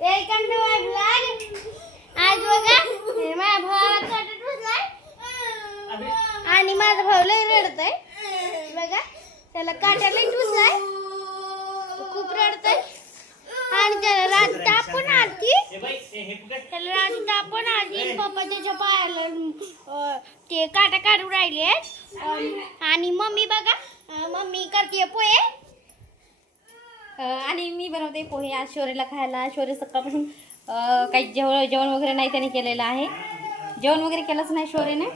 Welcome to my blog आज बघा हे माझ्या भावाला काटत बसलाय आणि माझा भाऊ लय रडतोय. बघा त्याला काटायला टुसलाय खूप रडतोय. आणि त्याला रात तापून आली त्याला रात तापून आली पप्पा त्याच्या पायाला ते काटा काढून राहिले. आणि मम्मी बघा मम्मी करते पोहे. आणि मी बनवते पोहे आज शोरेला खायला. शोरे सकाळपासून काही जेवण जेवण वगैरे नाही त्याने केलेलं आहे. जेवण वगैरे केलंच नाही शोरेने.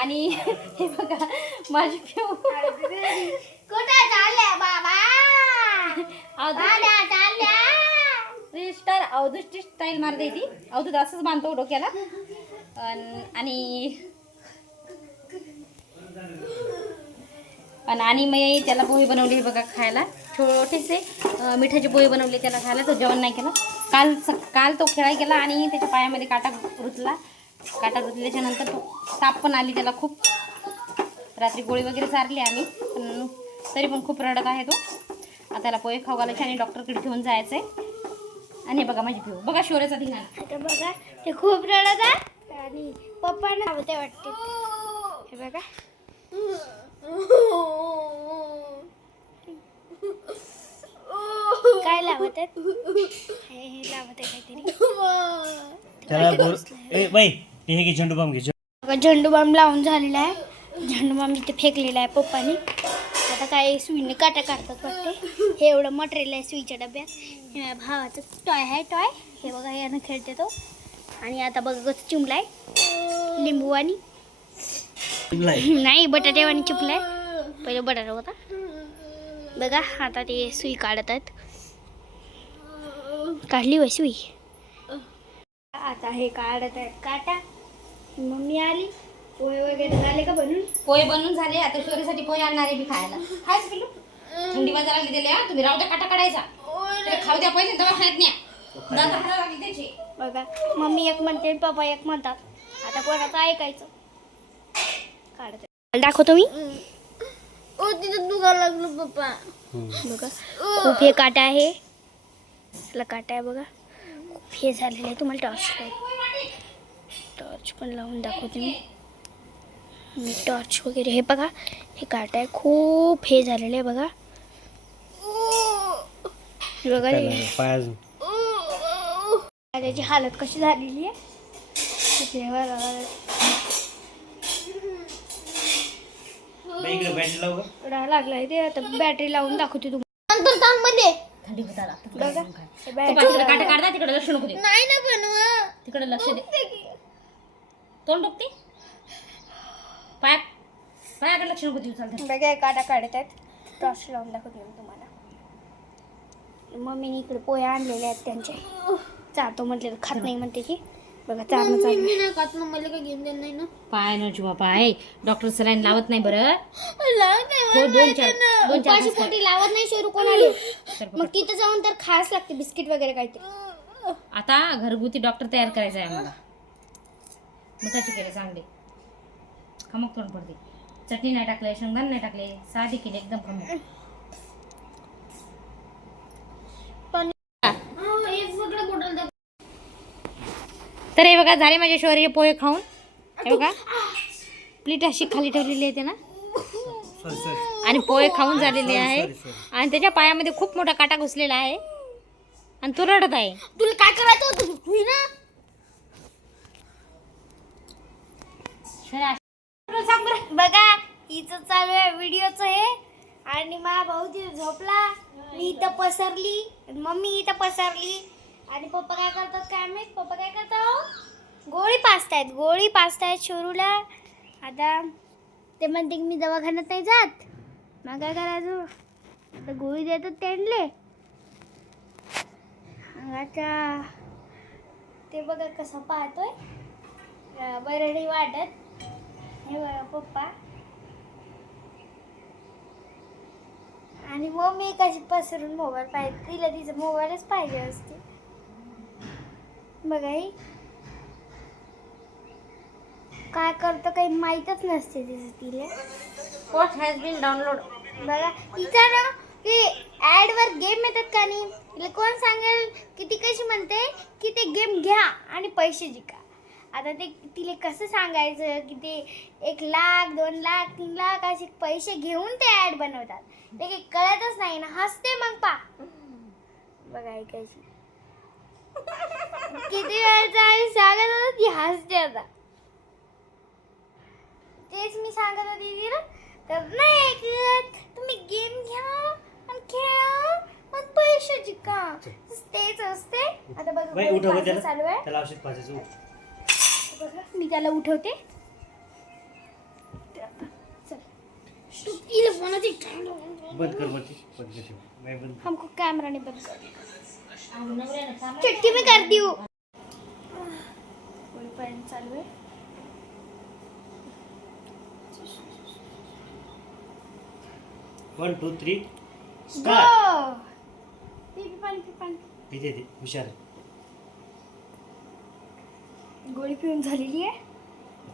आणि हे बघा माझी पिऊ. स्टार अवधूची स्टाईल मारते ती. अवधूत असंच बांधतो डोक्याला. आणि पण आणि मी त्याला पोहे बनवले हे बघा खायला. छोटेसे मिठाचे पोहे बनवले त्याला खायला तो जेवण नाही केलं. काल स- काल तो खेळाय गेला आणि त्याच्या पायामध्ये काटा रुतला काटा रुतल्याच्या नंतर तो ताप पण आली त्याला खूप. रात्री गोळी वगैरे चारली आम्ही पण तरी पण खूप रडत आहे तो. आता त्याला पोहे खाऊ घालायचे आणि डॉक्टरकडे घेऊन जायचं आहे आणि बघा माझी घेऊ बघा शोरेचा दिना आता बघा ते खूप रडत आहे. आणि पप्पा वाटते. हे बघा. काय लावत आहेत? हे हे लावत आहे काहीतरी. त्याला बोल ए बाई ते हे घे झेंडू बाम घे झेंडू. बाम लावून झालेला आहे. झेंडू बाम इथे फेकलेला आहे पप्पानी. आता काय सुईने काटा काढतात वाटते. हे एवढं मटेरियल आहे सुईच्या डब्यात. हे माझ्या भावाचं टॉय आहे टॉय हे बघा यानं खेळते तो. आणि आता बघा कसं चिमलाय. लिंबू आणि नाही बटाट्यावानी चिपलाय पहिले बटाटा होता. बघा आता ते सुई काढत आहेत. काढली होय सुई? आता हे काढत आहेत काटा. मम्मी आली. पोहे वगैरे झाले का बनून? पोहे बनवून झाले. आता शोरेसाठी पोहे आणणारे बी खायला. खायच पिलू थंडी बाजाराला दिले हा तुम्ही राहू द्या काटा काढायचा. खाऊ द्या पहिले दवाखान्यात न्या. बघा मम्मी एक म्हणते पप्पा एक म्हणतात. आता कोणाचं ऐकायचं? काढत आहे. दाखवतो मी? ओ तिथं दुखायला लागलं पप्पा. बघा खूप हे काटा आहे. त्याला काटा आहे बघा. खूप हे झालेलं आहे. तुम्हाला टॉर्च टॉर्च पण लावून दाखवते मी. मी टॉर्च वगैरे हे बघा हे काटा आहे. खूप हे झालेलं आहे बघा. हे बघा हे. त्याची हालत कशी झालेली आहे तिथे बघा. इकडे बॅटरी लाव लागलाय ते आता बॅटरी लावून दाखवते तुम्हाला नंतर काममध्ये थंडी होताला बघा. तो पहा, तिकडे काटा काढता तिकडे लक्ष नको दे नाही ना बनवा तिकडे लक्ष दे. तोंड बघते पाय पायाकडे लक्ष नको देऊ चालतं. बघा काटा काढत आहेत टॉर्च लावून दाखवते मी तुम्हाला. मम्मीने इकडे पोहे आणलेले आहेत त्यांचे चारतो म्हटले तर खात नाही म्हणते की. बघा चारणं चालू पाय न जुवा पाय. डॉक्टर सलाईन लावत नाही बरं. हो दोन चार दोन चार उपाशी पोटी लावत नाही शेरू कोणाला. मग तिथं जाऊन तर खास लागते बिस्किट वगैरे काहीतरी आता घरगुती डॉक्टर तयार करायचा आहे आम्हाला. मिठाचे केले चांगले. खमक तोंड पडते. चटणी नाही टाकले शेंगदाणे नाही टाकले साधी केले एकदम खमक. तर हे बघा झाले माझे शोर हे पोहे खाऊन. हे बघा. प्लेट अशी खाली ठेवलेली आहे ना सॉरी सॉरी आणि पोहे खाऊन झालेले आहे आणि त्याच्या पायामध्ये खूप मोठा काटा घुसलेला आहे. आणि तो रडत आहे. तुला काय करायचं होतं? तू ना. बघा हिचं चालू आहे व्हिडिओचं हे. आणि माझा भाऊ तिथं झोपला. मी इथं पसरली. आणि मम्मी इथं पसरली. आणि पप्पा काय करतात काय माहीत? पप्पा काय पाचतायत गोळी पाचतायत शोरूला. आता ते म्हणते की मी दवाखान्यात नाही जात. मग काय करायचं? आता गोळी देतात त्यांडले आता ते बघा कसं पाहतोय. अं, बरं नाही वाटत. हे बघा पप्पा. आणि मम्मी कशी पसरून मोबाईल पाहिजे तिला तिचं मोबाईलच पाहिजे असते. बघा ही. काय करतं काही माहीतच नसते तिचं तिला. पोस्ट हॅज बीन डाउनलोड बघा तिचा ना की ऍड वर गेम येतात का नाही? तिला कोण सांगेल? की ती कशी म्हणते? की ते गेम घ्या आणि पैसे जिंका. आता ते तिला कसं सांगायचं की ते एक लाख दोन लाख तीन लाख असे पैसे घेऊन ते ऍड बनवतात. ते काही कळतच नाही ना. हसते मग पा. बघा ऐकायची. किती वेळचा आम्ही सांगत होतो ती हसते आता. तेच मी सांगत होती तिला तर नाही ऐकत. तुम्ही गेम घ्या आणि खेळा. आणि पैसे जिंका तेच असते. आता बघा बाई उठव पाच त्याला. चालू आहे. त्याला औषध पाजायचं उठ. बघा, मी त्याला उठवते. चल. तू इले फोनाची बंद कर वरती. बंद कर ठेव. बाई बंद हमको कैमरा नहीं बंद कर. चिट्ठी में कर दी हूँ. पर्यंत चालू आहे? One two three go start P पी पाणी पी पाणी इथे इथे हुशार आहे. गोळी पिऊन झालेली आहे.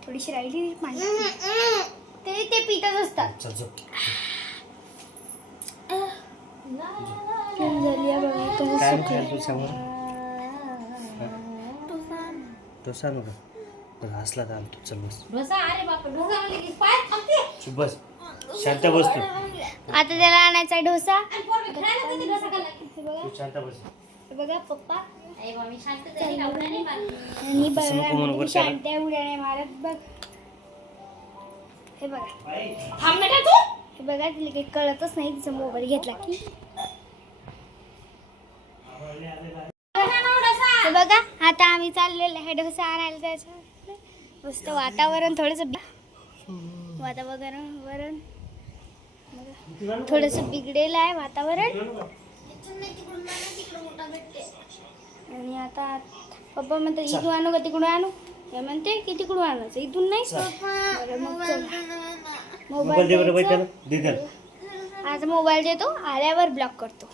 थोडीशी राहिली पाणी. ते ते पितच असतात. चल झोप. पिऊन झाली आहे बघा कसं काय सुकलं. विचार तू सांग तो सांग का? बरं हसला तर चल बस. डोसा अरे बाप डोसा म्हणले की पाय थांबते. चुप बस. शांत बस तू आता त्याला आणायचा डोसा. तू शांत बस. हे बघा पप्पा. आणि बघा बरं त्याला. शांत आहे, उड्या नाही मारत. बघ. हे बघा. हे बघा तिला काही कळतच नाही तिचा मोबाईल घेतला की. हे बघा आता आम्ही चाललेलो आहे डोसा आणायला त्याच्या मस्त वातावरण थोडंसं वातावरण वरण. थोडंसं बिघडेलं आहे वातावरण. आणि आता पप्पा म्हणतात इथून आणू का तिकडून आणू? हे म्हणते की तिकडून आणायचं? इथून नाही बरं, मग चल. मोबाईल द्यायचा. आज मोबाईल देतो आल्यावर ब्लॉक करतो.